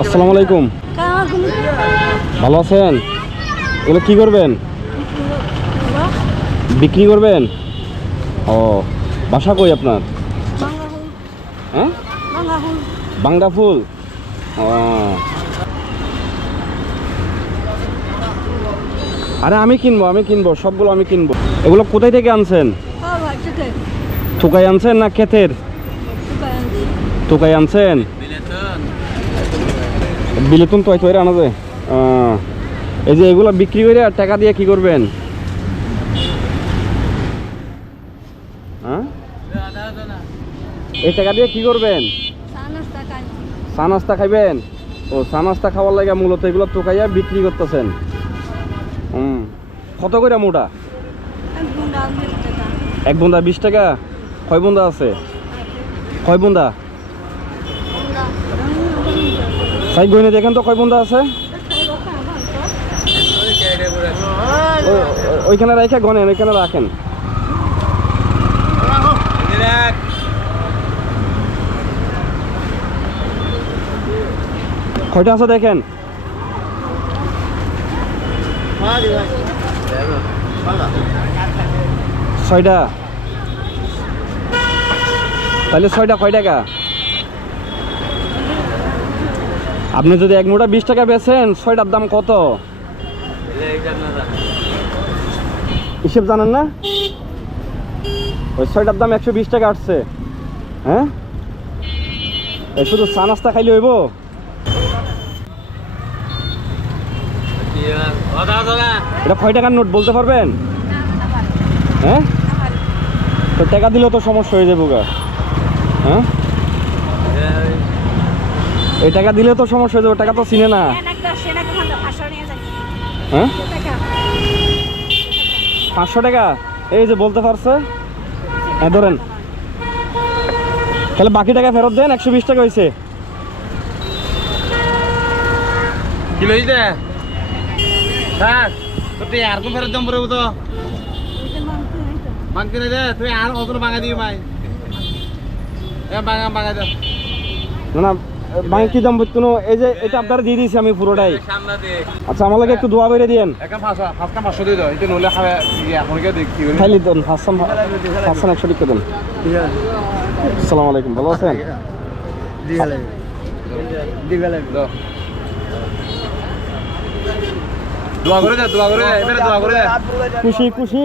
আসসালামু আলাইকুম। ভালো আছেন? এগুলো কি করবেন? বিক্রি করবেন? ও, বাসা কই আপনার? হ্যাঁ? বাংলা ফুল। আরে আমি কিনবো আমি কিনবো, সবগুলো আমি কিনবো। এগুলো কোথায় থেকে আনছেন? থুকাই আনছেন না ক্ষেতের? থুকাই আনছেন? বিলেতুন তো হয়তো আনা যায়। এই যে এগুলো বিক্রি করে আর টাকা দিয়ে কি করবেন? হ্যাঁ এই টাকা দিয়ে কি করবেন? চা নাস্তা খাইবেন? ও চা নাস্তা খাওয়ার লাগে মূলত এগুলো তোকাইয়া বিক্রি করতেছেন। হুম। কত করে মোটা? এক বুন্দা বিশ টাকা? কয় বুন্দা আছে? কয় বুন্দা? সাই গইনে দেখেন তো কয় বুন্দা আছে? ওইখানে রেখে গনেন, ওইখানে রাখেন। কয়টা আছে দেখেন? ছয়টা। তাহলে ছয়টা কয় টাকা? আপনি যদি এক মোটা বিশ টাকা বেচেন, ছয়টার দাম কত? হিসেব জানেন না? ওই ছয়টার দাম একশো বিশ টাকা আসছে। হ্যাঁ? শুধু চা নাস্তা খাইলে হইব? এটা কয় টাকার নোট বলতে পারবেন? হ্যাঁ? তো টাকা দিলেও তো সমস্যা হয়ে যাব গা। হ্যাঁ? এই টাকা দিলেও তো সমস্যা হয়ে যাবে টাকা তো চিনে না। হ্যাঁ? পাঁচশো টাকা? এই যে বলতে পারছে? হ্যাঁ ধরেন। তাহলে বাকি টাকা ফেরত দেন একশো বিশ টাকা হয়েছে কিলো থাক তো তুই আর কোন ফেরত দাম পড়ে তো মাংতি নাই তুই আর অত বাঙা দিবি মাই। এ বাঙা বাঙা দে। না বাকি কি দাম কোনো এই যে এটা আপনারা দিয়ে দিয়েছি আমি পুরোটাই। আচ্ছা আমার লাগে একটু দোয়া বেড়ে দিয়েন। খাইলি দেন হাসান একশো টাকা দেন। আসসালামু আলাইকুম ভালো আছেন? খুশি খুশি।